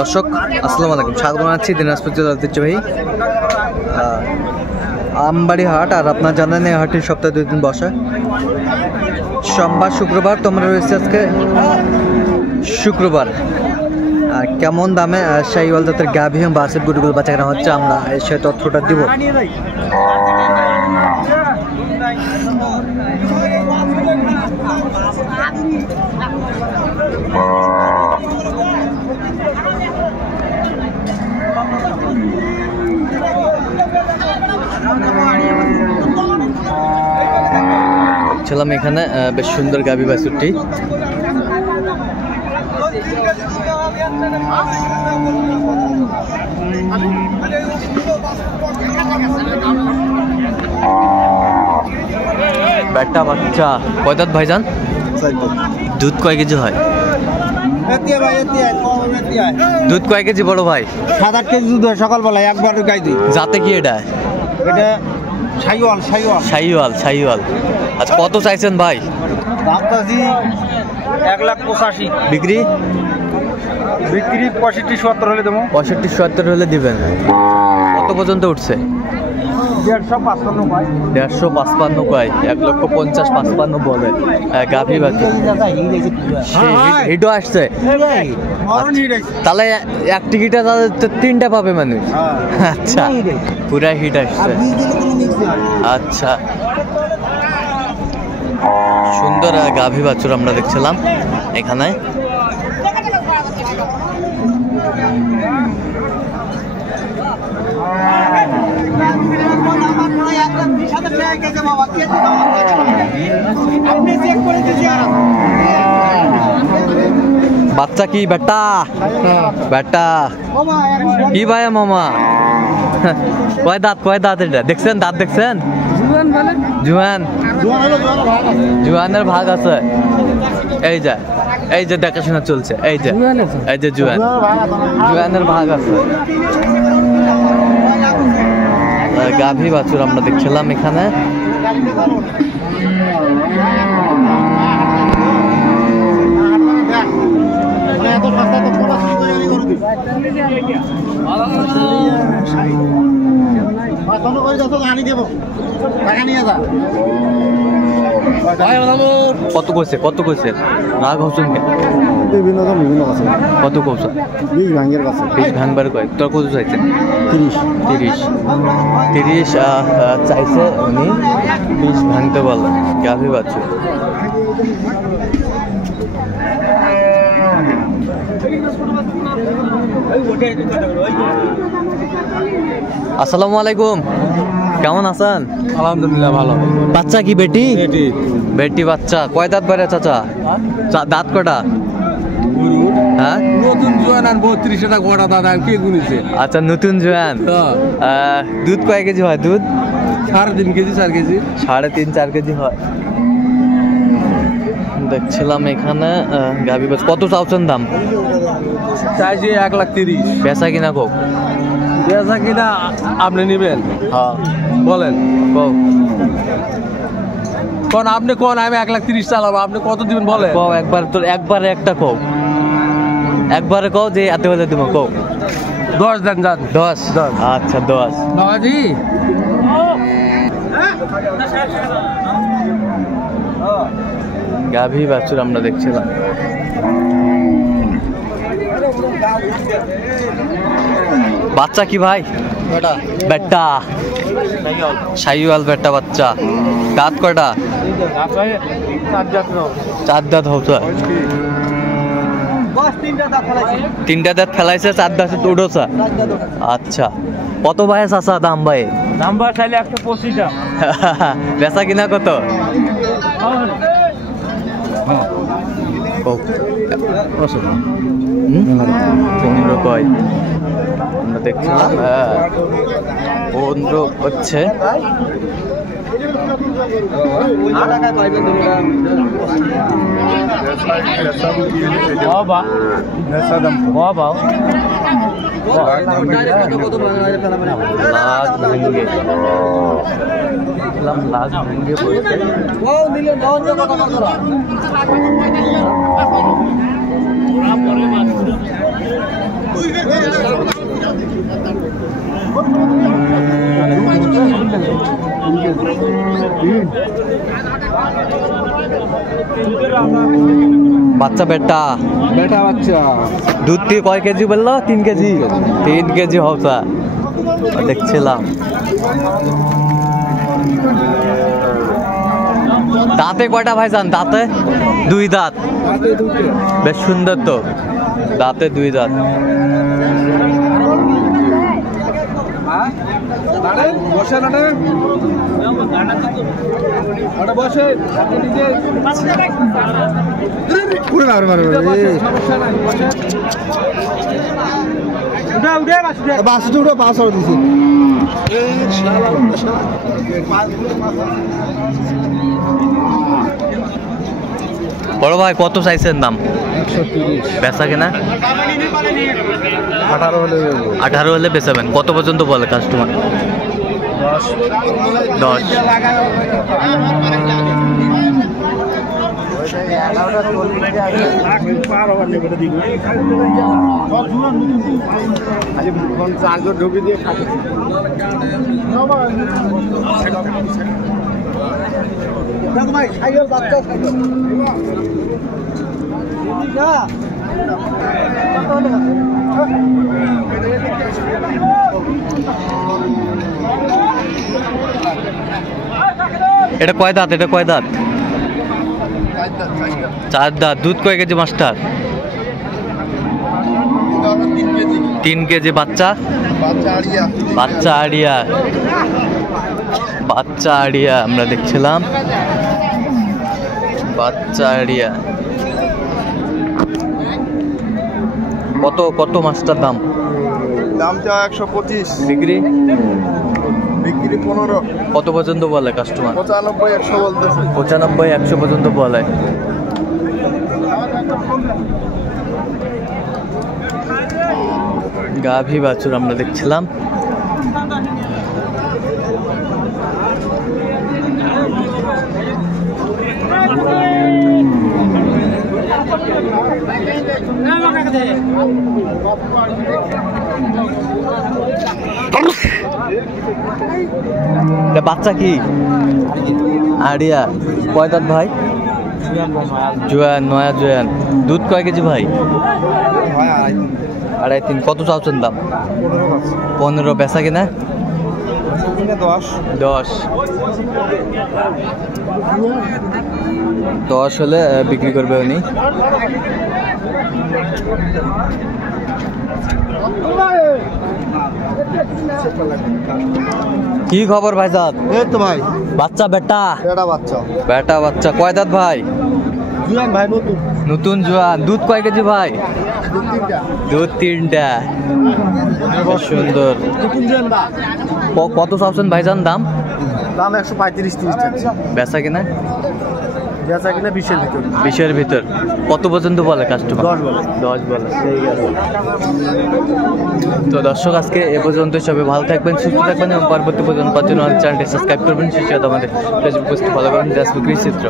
দর্শক আসসালামু আলাইকুম, স্বাগত জানাচ্ছি দিনাজপুর জেলার ঐতিহ্যবাহী আমবাড়ি হাট। আর আপনার জানেন এই হাটটি সপ্তাহে 2 দিন বসে, সোমবার শুক্রবার। তোমরা রয়েছে আজকে শুক্রবার। আর কেমন দামে শাহিওয়াল জাতের গাভী এবং বাছুর গরুগুলো বাচ্চা কেনা হচ্ছে, আমরা সে তথ্যটা দিব। ছিলাম এখানে বেশ সুন্দর গাভী বাছুরটি। বেটা বাচ্চা কয় দাঁত ভাইজান? দুধ কয় কেজি হয়? দুধ কয় কেজি বড় ভাই? 7-8 কেজি দুধ হয় সকালবেলায় একবার গাই দিই। যাতে কি এটা? এটা শাহিওয়াল। শাহিওয়াল শাহিওয়াল। আচ্ছা কত চাইছেন ভাই? দাম চাচ্ছি 1,85,000। বিক্রি 65-70 হলে দেবো। 65-70 হলে দিবেন। কত পর্যন্ত উঠছে? 155 কয়, 1,50,55 বলে গাভী বাকি। হিটও আসছে, তাহলে এক টিকিটে তাদের 3টা পাবে মানুষ। আচ্ছা পুরা হিট আসছে। আচ্ছা সুন্দর গাভী বাছুর আমরা দেখছিলাম এখানে। বাচ্চা কি বেটা? বেটা কি ভাই মামা? কয় দাঁত এটা দেখছেন? দাঁত দেখছেন? জুয়ানের ভাগ আছে। এই যে দেখাশোনা চলছে। এই যে জুয়ানের ভাগ আছে। গাভী বাছুর আমরা দেখছিলাম এখানে। কত কইছে রাগ হচ্ছেন বিভিন্ন আছে। কত কৌছ? 20 ভাঙ্গের কাছে। 20 ভাঙবার কয়। তোর কত চাইছেন? 30 চাইছে উনি। 20 ভাঙতে বলেন গাভী বাছুর। আসসালামু আলাইকুম, কেমন আছেন? আলহামদুলিল্লাহ ভালো। বাচ্চা কি বেটি? বেটি বাচ্চা। কয় দাঁত বেড়ে চাচা? দাঁত কটা? হ্যাঁ নতুন জোয়ান আর 32টা গোটা দাদা কে গুনিছে? আচ্ছা নতুন জোয়ান। দুধ কয় কেজি হয়? দুধ 3.5 কেজি 4 কেজি। 3.5-4 কেজি হয়। দেখছিলাম এখানে গাভী বাছুর। কত চাওছেন দাম? চাইছি 1,30,000। বেচা কিনা কোক? বেচা কিনা আপনি নেবেন? হ্যাঁ বলেন। কোক কোন আপনি কোন? আমি 1,30,000 চালাবো, আপনি কত দিবেন বলেন? কোক একবার তোর একবারে একটা কোক, একবারে কও যে এত হলে দেবো। কোক 10 দেন যান। 10? আচ্ছা 10। বাবাজি গাভী বাছুর আমরা দেখছিলাম। বাচ্চা কি ভাই? বেটা শাহিওয়াল বেটা বাচ্চা। দাঁত কয়টা? 4 দাঁত হচ্ছে। 3টা দাঁত ফেলাইছে, 4 দাঁত উঠেছে। আচ্ছা কত ভাই চাচা দাম? ভাই নাম্বার চাইলে 125 টাকা। বেচা কিনা কত? 15 কয় আমরা দেখছিলাম। 15 হচ্ছে। লাজ ভেঙে পড়ছে। বাচ্চা বেটা বেটা বাচ্চা দুধ দিয়ে কয় কেজি বললো? 3 কেজি। 3 কেজি হওয়া দেখছিলাম। দাঁতে কয়টা ভাইজান? দাঁতে 2 দাঁত। বেশ সুন্দর তো, দাঁতে 2 দাঁত। বড় ভাই কত চাইছেন দাম? 130। বেচা কেনা 18 হলে বেচাবেন। কত পর্যন্ত বলে কাস্টমার? 10। এটা কয় দাঁত? এটা কয় দাঁত? 4 দাঁত। দুধ কয় কেজি মাস্টার? 3 কেজি। বাচ্চা? বাচ্চা আড়িয়া। বাচ্চা আড়িয়া আমরা দেখছিলাম। বাচ্চা আড়িয়া কত কত মাস্টার দাম? দাম চা 125। বিক্রি? বিক্রি 15। কত পর্যন্ত বলে কাস্টমার? 95 100 বলতেছে। 95 100 পর্যন্ত বলে। গাভী বাছুর আমরা দেখছিলাম। বাচ্চা কি? আড়িয়া। কয় দাঁত ভাই? জোয়ান। নয়া জোয়ান। দুধ কয় কেজি ভাই? 2.5-3। কত চাচ্ছেন দাম? 15। বেচা কিনা? 10। 10 হলে বিক্রি করবে উনি। কি খবর ভাইজান? এই তো ভাই বাচ্চা বেটা? এটা বাচ্চা। বেটা বাচ্চা। কয় দাঁত ভাই? জুয়ান ভাই নতুন। নতুন জোয়ান। দুধ কয় কেজি ভাই? দুধ 3টা। বেশ সুন্দর। নতুন জুয়ান দা। কত চাচ্ছেন ভাইজান দাম? দাম 135-30 টাকা। বেচা কিনা? বেচা কিনা 20-এর ভিতর। 20-এর ভিতর। কত পর্যন্ত বলে কাস্টমার? 10 বলে। 10 বলে। তো দর্শক আজকে এ পর্যন্ত। সবাই ভালো থাকবেন, সুস্থ থাকবেন এবং পরবর্তী পর্যন্ত চ্যানেলটি সাবস্ক্রাইব করবেন। সেই সাথে আমাদের ফেসবুক পোস্ট ফলো করবেন। ফেসবুক চিত্র।